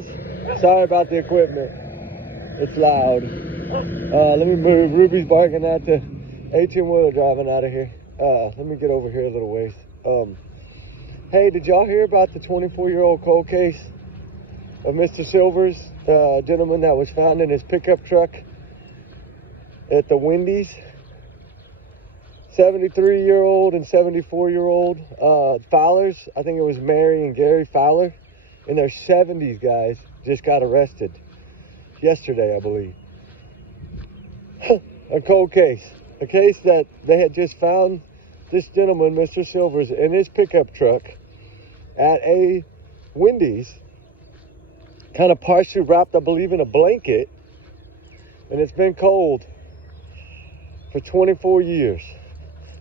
guys. Sorry about the equipment. It's loud. Let me move. Ruby's barking at the 18-wheeler driving out of here. Let me get over here a little ways. Hey, did y'all hear about the 24-year-old cold case of Mr. Silvers, gentleman that was found in his pickup truck at the Wendy's? 73-year-old and 74-year-old Fowlers. I think it was Mary and Gary Fowler. In their 70s, guys, just got arrested yesterday, I believe. A cold case. A case that they had just found this gentleman, Mr. Silvers, in his pickup truck at a Wendy's, kind of partially wrapped, I believe, in a blanket. And it's been cold for 24 years.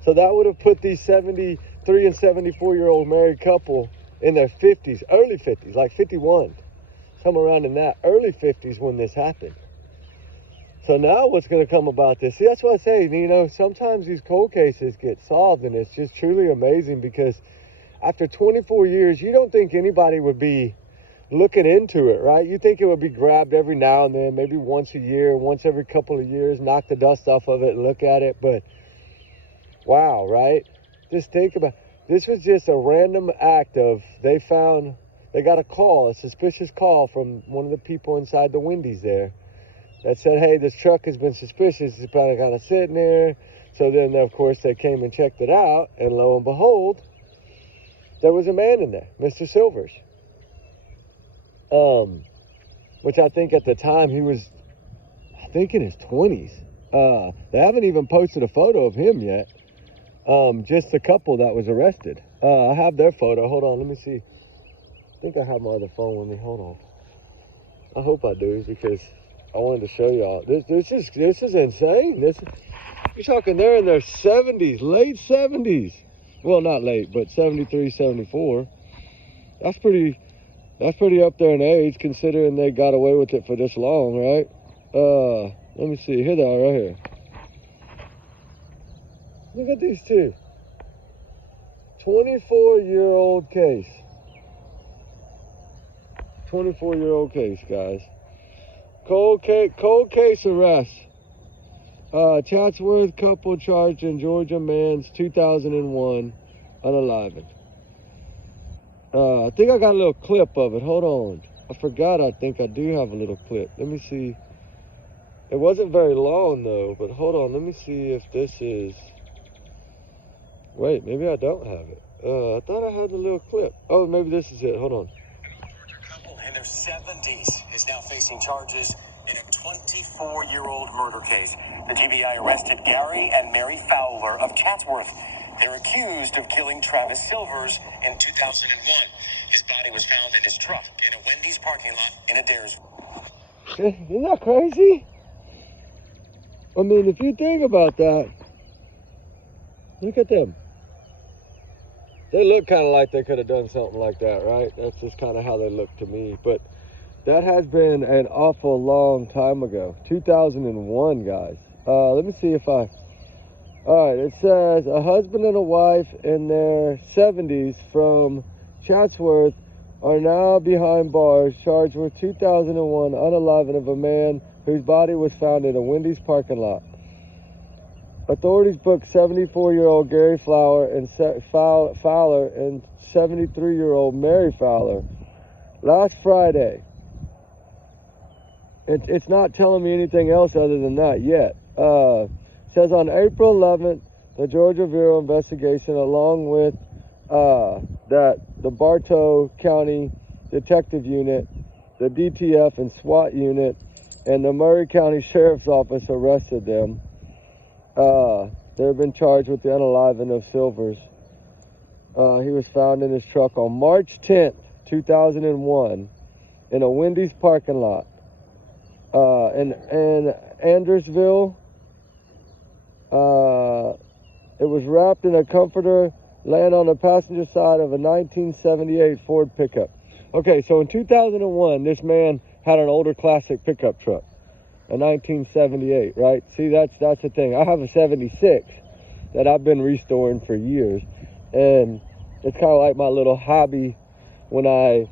So that would have put these 73 and 74-year-old married couple in their 50s, early 50s, like 51, somewhere around in that, early 50s when this happened. So now what's going to come about this? See, that's what I say, you know, sometimes these cold cases get solved, and it's just truly amazing because after 24 years, you don't think anybody would be looking into it, right? You think it would be grabbed every now and then, maybe once a year, once every couple of years, knock the dust off of it and look at it, but wow, right? Just think about, this was just a random act of, they got a call, a suspicious call from one of the people inside the Wendy's there that said, hey, this truck has been suspicious, it's probably kind of sitting there. So then, of course, they came and checked it out, and lo and behold, there was a man in there, Mr. Silvers. Which I think at the time he was, I think in his 20s. They haven't even posted a photo of him yet. Just a couple that was arrested. I have their photo. Hold on, let me see. I think I have my other phone with me. Hold on. I hope I do, because I wanted to show y'all. This is insane. You're talking, they're in their 70s, late 70s. Well, not late, but 73, 74. That's pretty up there in age, considering they got away with it for this long, right? Let me see. Here they are, right here. Look at these two. 24-year-old case. 24-year-old case, guys. Cold case arrest. Chatsworth couple charged in Georgia man's 2001 unalivened. I think I got a little clip of it. Hold on. I forgot. I think I do have a little clip. Let me see. It wasn't very long, though. But hold on. Let me see if this is... Wait, maybe I don't have it. I thought I had a little clip. Oh, maybe this is it. Hold on. An old Georgia couple in their 70s is now facing charges in a 24-year-old murder case. The GBI arrested Gary and Mary Fowler of Chatsworth. They're accused of killing Travis Silvers in 2001. His body was found in his truck in a Wendy's parking lot in Adairsville. Isn't that crazy? I mean, if you think about that, look at them. They look kind of like they could have done something like that, right? That's just kind of how they look to me. But that has been an awful long time ago. 2001, guys. Let me see if I... All right, it says a husband and a wife in their 70s from Chatsworth are now behind bars, charged with 2001 unalivened of a man whose body was found in a Wendy's parking lot. Authorities booked 74-year-old Gary Fowler and 73-year-old Mary Fowler last Friday. It's not telling me anything else other than that yet. Says on April 11th, the Georgia Bureau investigation, along with the Bartow County Detective Unit, the DTF and SWAT Unit, and the Murray County Sheriff's Office arrested them. They have been charged with the unaliving of Silvers. He was found in his truck on March 10th, 2001, in a Wendy's parking lot in Andersville. It was wrapped in a comforter, laying on the passenger side of a 1978 Ford pickup. Okay, so in 2001, this man had an older classic pickup truck, a 1978, right? See, that's the thing. I have a 76 that I've been restoring for years, and it's kind of like my little hobby when I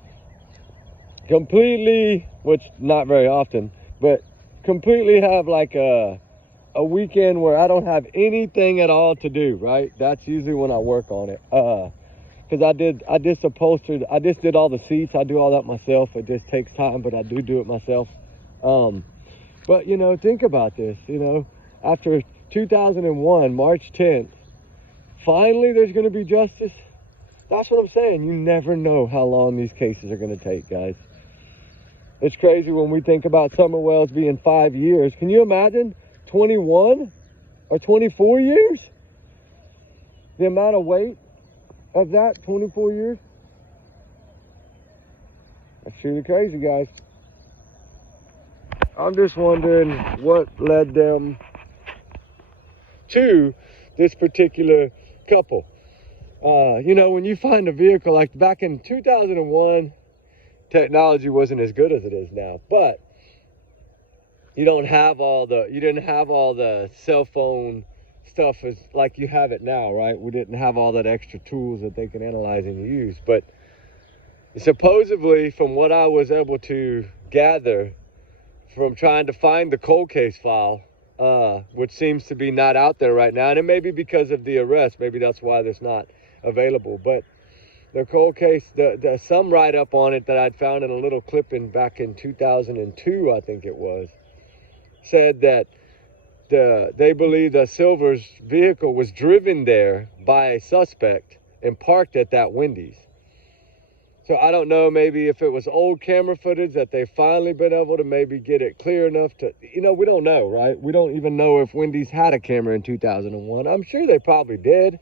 completely, which not very often, but completely have like a weekend where I don't have anything at all to do, right? That's usually when I work on it. Because I just upholstered, I just did all the seats. I do all that myself. It just takes time, but I do it myself. But, you know, think about this, you know, after 2001, March 10th, finally there's going to be justice. That's what I'm saying. You never know how long these cases are going to take, guys. It's crazy when we think about Summer Wells being 5 years. Can you imagine 21 or 24 years? The amount of weight of that, 24 years? That's truly crazy, guys. I'm just wondering what led them to this particular couple. You know, when you find a vehicle, like back in 2001, technology wasn't as good as it is now, but you didn't have all the cell phone stuff as like you have it now, right? We didn't have all that extra tools that they can analyze and use. But supposedly, from what I was able to gather from trying to find the cold case file, which seems to be not out there right now, and it may be because of the arrest, maybe that's why it's not available, but the cold case, the some write-up on it that I'd found in a little clipping back in 2002, I think it was, said that they believe that Silver's vehicle was driven there by a suspect and parked at that Wendy's. So I don't know, maybe if it was old camera footage that they've finally been able to maybe get it clear enough to, you know, we don't know, right? We don't even know if Wendy's had a camera in 2001. I'm sure they probably did.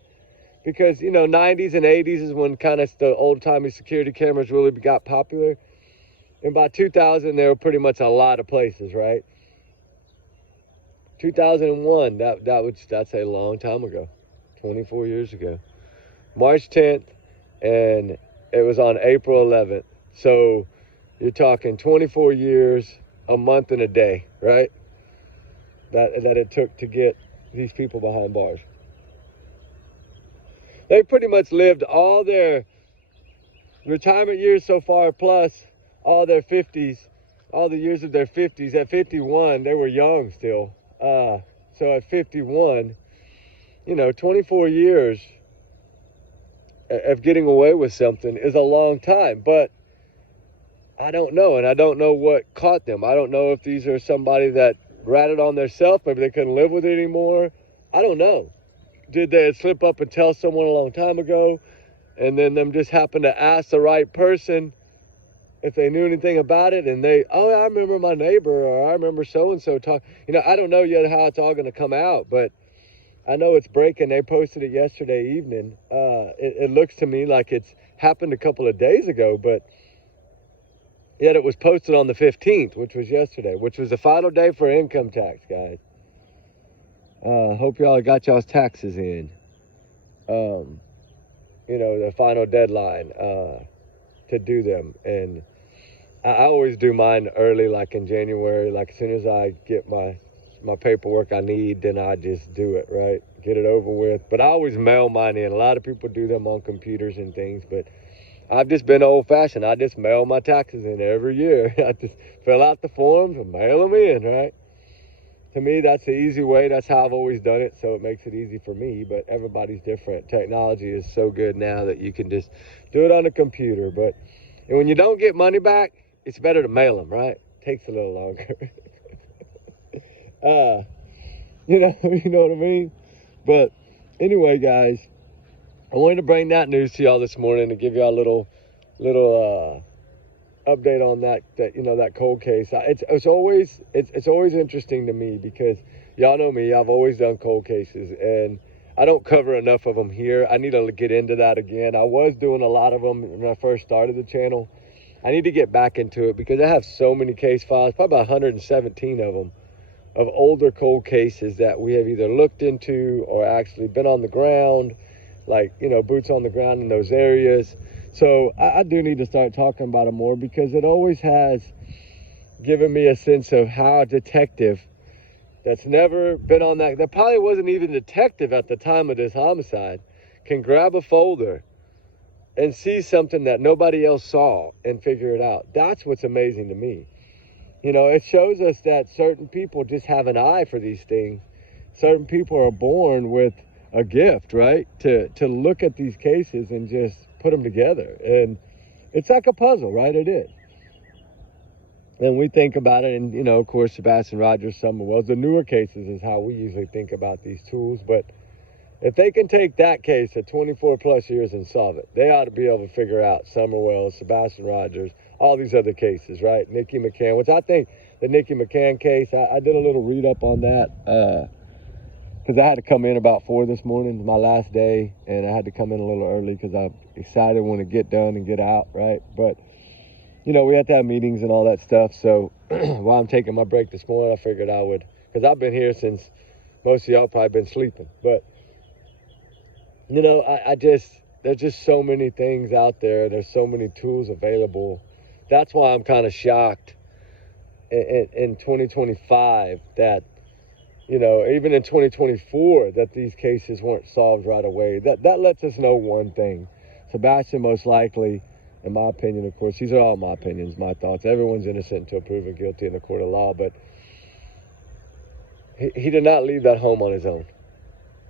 Because, you know, 90s and 80s is when kind of the old-timey security cameras really got popular. And by 2000, there were pretty much a lot of places, right? 2001, that's a long time ago, 24 years ago. March 10th, and it was on April 11th. So you're talking 24 years, a month and a day, right? That it took to get these people behind bars. They pretty much lived all their retirement years so far, plus all their 50s, all the years of their 50s. At 51, they were young still. So at 51, you know, 24 years of getting away with something is a long time. But I don't know, and I don't know what caught them. I don't know if these are somebody that ratted on themselves. Maybe they couldn't live with it anymore. I don't know. Did they slip up and tell someone a long time ago, and then them just happen to ask the right person if they knew anything about it, and I remember my neighbor, or I remember so-and-so talk. You know, I don't know yet how it's all going to come out, but I know it's breaking. They posted it yesterday evening. It looks to me like it's happened a couple of days ago, but yet it was posted on the 15th, which was yesterday, which was the final day for income tax, guys. Hope y'all got y'all's taxes in. You know, the final deadline to do them. And I always do mine early, like in January. Like as soon as I get my paperwork I need, then I just do it, right? Get it over with. But I always mail mine in. A lot of people do them on computers and things, but I've just been old-fashioned. I just mail my taxes in every year. I just fill out the forms and mail them in, right? To me, that's the easy way. That's how I've always done it, so it makes it easy for me, but everybody's different. Technology is so good now that you can just do it on a computer, and when you don't get money back, it's better to mail them, right? Takes a little longer. You know what I mean? But anyway, guys, I wanted to bring that news to y'all this morning to give y'all a little update on that you know, that cold case. It's always interesting to me because y'all know me. I've always done cold cases, and I don't cover enough of them here. I need to get into that again. I was doing a lot of them when I first started the channel. I need to get back into it because I have so many case files, probably about 117 of them, of older cold cases that we have either looked into or actually been on the ground, like, you know, boots on the ground in those areas. So I do need to start talking about them more because it always has given me a sense of how a detective that's never been on that probably wasn't even a detective at the time of this homicide, can grab a folder and see something that nobody else saw and figure it out. That's what's amazing to me. You know, it shows us that certain people just have an eye for these things. Certain people are born with a gift, right? To look at these cases and just put them together. And it's like a puzzle, right? It is. And we think about it, and, you know, of course, Sebastian Rogers, Summer Wells, the newer cases is how we usually think about these tools. But if they can take that case at 24 plus years and solve it, they ought to be able to figure out Summer Wells, Sebastian Rogers, all these other cases, right? Nikki McCann, which I think the Nikki McCann case, I did a little read up on that because I had to come in about 4 this morning, my last day, and I had to come in a little early because I'm excited when to get done and get out, right? But, you know, we have to have meetings and all that stuff. So while I'm taking my break this morning, I figured I would, because I've been here since most of y'all probably been sleeping. But, you know, there's just so many things out there. There's so many tools available. That's why I'm kind of shocked in 2025 that, you know, even in 2024, that these cases weren't solved right away. That lets us know one thing. Sebastian, most likely, in my opinion, of course, these are all my opinions, my thoughts. Everyone's innocent until proven guilty in the court of law, but he did not leave that home on his own.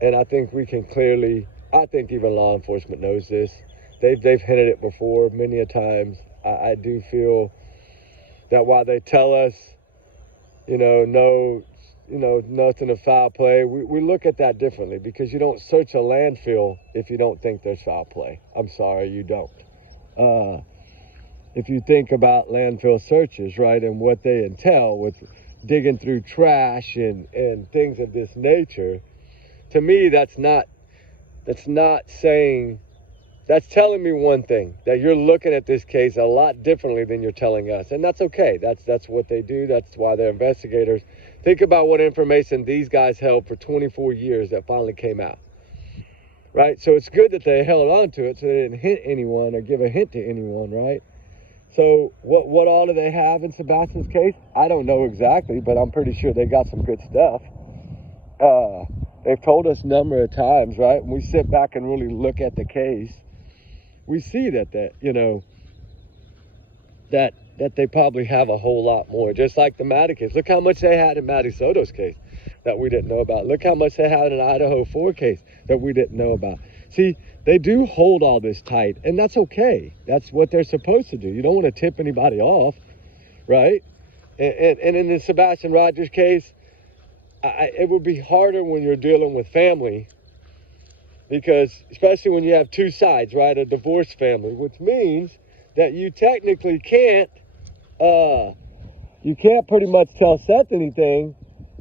And I think we can clearly, I think even law enforcement knows this. They've hinted it before many a times. I do feel that while they tell us, you know, no, you know, nothing of foul play, we look at that differently, because you don't search a landfill if you don't think there's foul play. I'm sorry, you don't. If you think about landfill searches, right, and what they entail with digging through trash and things of this nature, to me, that's not saying, that's telling me one thing, that you're looking at this case a lot differently than you're telling us. And that's okay. That's what they do. That's why they're investigators. Think about what information these guys held for 24 years that finally came out. Right? So it's good that they held on to it so they didn't hit anyone or give a hint to anyone, right? So what all do they have in Sebastian's case? I don't know exactly, but I'm pretty sure they got some good stuff. They've told us a number of times, right? When we sit back and really look at the case, we see that you know, that they probably have a whole lot more. Just like the Maddie case. Look how much they had in Maddie Soto's case that we didn't know about. Look how much they had in an Idaho 4 case that we didn't know about. See, they do hold all this tight, and that's okay. That's what they're supposed to do. You don't want to tip anybody off, right? And in the Sebastian Rogers case, it would be harder when you're dealing with family, because especially when you have two sides, right? A divorced family, which means that you technically can't pretty much tell Seth anything.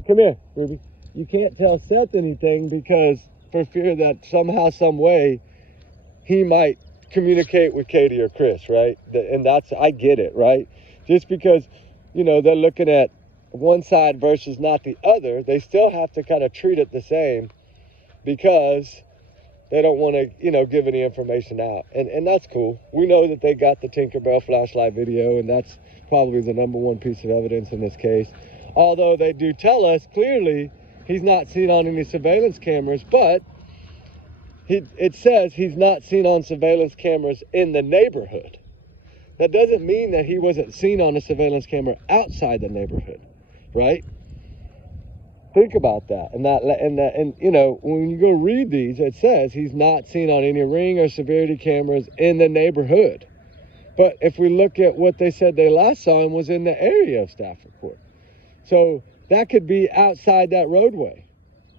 Come here, Ruby. You can't tell Seth anything because for fear that somehow, some way, he might communicate with Katie or Chris, right? And I get it, right? Just because, you know, they're looking at one side versus not the other, they still have to kind of treat it the same because they don't want to, you know, give any information out. And that's cool. We know that they got the Tinkerbell flashlight video, and that's probably the #1 piece of evidence in this case. Although they do tell us clearly he's not seen on any surveillance cameras, but it says he's not seen on surveillance cameras in the neighborhood. That doesn't mean that he wasn't seen on a surveillance camera outside the neighborhood, right? Think about that. And you know, when you go read these, it says he's not seen on any ring or severity cameras in the neighborhood. But if we look at what they said they last saw him was in the area of Stafford Court. So that could be outside that roadway.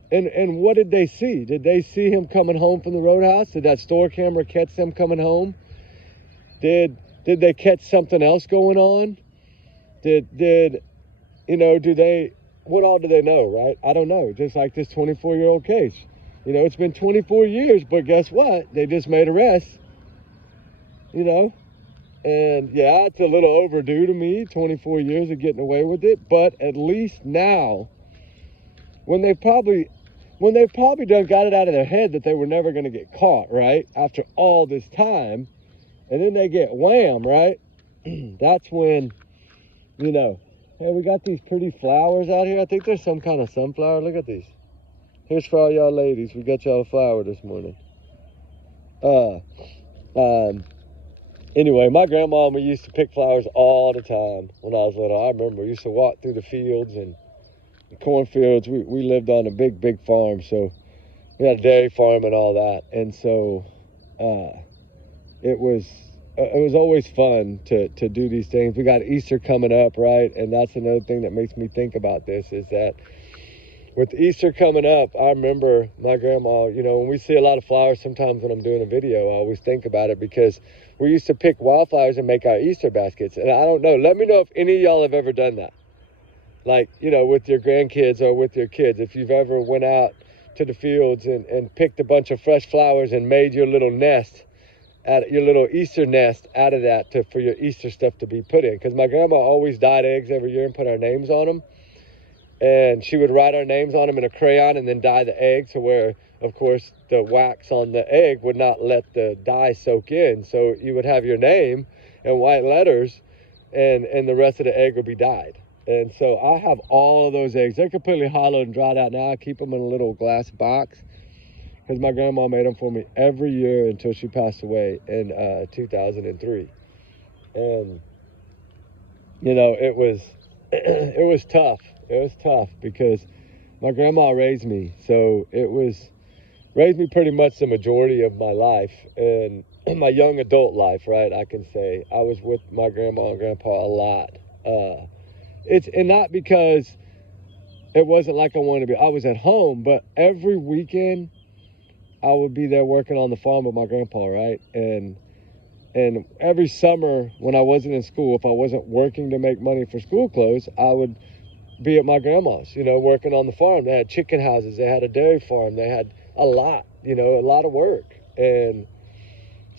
And what did they see? Did they see him coming home from the roadhouse? Did that store camera catch them coming home? Did they catch something else going on? Did you know, what all do they know, right? I don't know. Just like this 24-year-old case. You know, it's been 24 years, but guess what? They just made arrests, you know? And yeah, it's a little overdue to me, 24 years of getting away with it, but at least now, when they've probably done got it out of their head that they were never going to get caught, right? After all this time, and then they get wham, right? That's when, you know, hey, we got these pretty flowers out here. I think there's some kind of sunflower. Look at these. Here's for all y'all ladies. We got y'all a flower this morning. Anyway, my grandma and we used to pick flowers all the time when I was little. I remember we used to walk through the fields and cornfields. We lived on a big farm, so we had a dairy farm and all that. And so it was always fun to do these things. We got Easter coming up, right? And that's another thing that makes me think about this, is that with Easter coming up, I remember my grandma, when we see a lot of flowers, sometimes when I'm doing a video, I always think about it, because we used to pick wildflowers and make our Easter baskets. And I don't know, let me know if any of y'all have ever done that. Like, with your grandkids or with your kids, if you've ever went out to the fields and picked a bunch of fresh flowers and made your little nest, your little Easter nest out of that for your Easter stuff to be put in. Because my grandma always dyed eggs every year and put our names on them. And she would write our names on them in a crayon and then dye the egg to where, of course, the wax on the egg would not let the dye soak in. So you would have your name in white letters and the rest of the egg would be dyed. And so I have all of those eggs. They're completely hollowed and dried out now. I keep them in a little glass box because my grandma made them for me every year until she passed away in 2003. And, it was tough. It was tough because my grandma raised me. So raised me pretty much the majority of my life. And my young adult life, right, I can say, I was with my grandma and grandpa a lot. And not because it wasn't like I wanted to be. I was at home, but every weekend I would be there working on the farm with my grandpa, right? And every summer when I wasn't in school, if I wasn't working to make money for school clothes, I would be at my grandma's, working on the farm. They had chicken houses, they had a dairy farm, they had a lot of work. And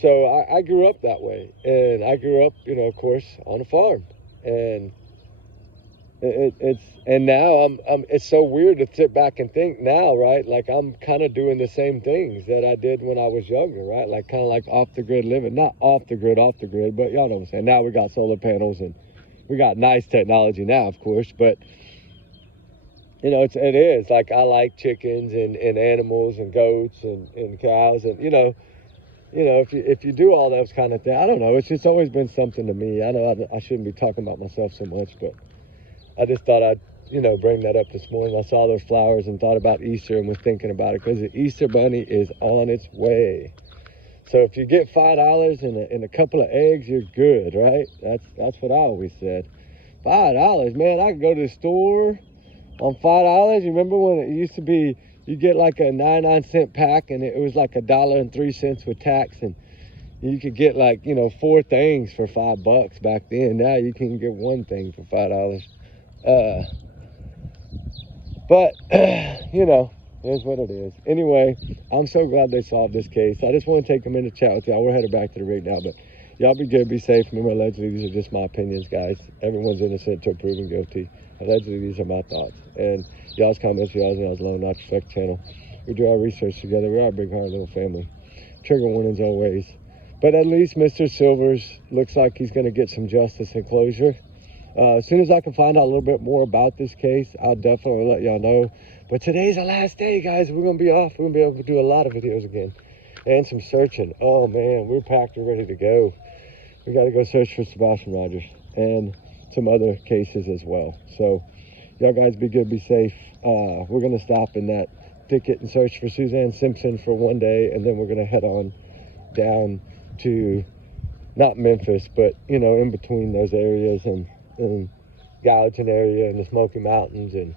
so I grew up that way. And I grew up, of course, on a farm. And and now it's so weird to sit back and think now, right? Like I'm kind of doing the same things that I did when I was younger, right? Like kind of like off the grid living, not off the grid, but y'all know what I'm saying. Now we got solar panels and we got nice technology now, of course, but it is like I like chickens and animals and goats and cows and if you do all those kind of things, I don't know, it's just always been something to me. I know I shouldn't be talking about myself so much, but I just thought I'd, bring that up this morning. I saw those flowers and thought about Easter and was thinking about it because the Easter bunny is on its way. So if you get $5 and a couple of eggs, you're good, right? That's what I always said. $5, man, I could go to the store on $5. You remember when it used to be, you get like a 99-cent pack and it was like $1.03 with tax, and you could get like, 4 things for $5 back then. Now you can get one thing for $5. But it is what it is. Anyway, I'm so glad they solved this case. I just want to take a minute to chat with y'all. We're headed back to the rig now, but y'all be good, be safe. Remember, allegedly, these are just my opinions, guys. Everyone's innocent until proven guilty. Allegedly, these are my thoughts. And y'all's comments, y'all's alone, not your sex channel. We do our research together. We're our big heart little family. Trigger warnings always. But at least Mr. Silvers looks like he's going to get some justice and closure. As soon as I can find out a little bit more about this case, I'll definitely let y'all know. But today's the last day, guys. We're going to be off. We're going to be able to do a lot of videos again. And some searching. Oh, man. We're packed and ready to go. We got to go search for Sebastian Rogers and some other cases as well. So, y'all guys be good, be safe. We're going to stop in that thicket and search for Suzanne Simpson for one day. And then we're going to head on down to, not Memphis, but, in between those areas and Gallatin area and the Smoky Mountains, and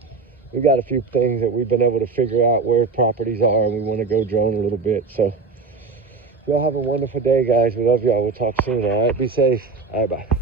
we got a few things that we've been able to figure out where properties are, and we want to go drone a little bit. So y'all have a wonderful day, guys. We love y'all. We'll talk soon. All right, be safe. All right, bye.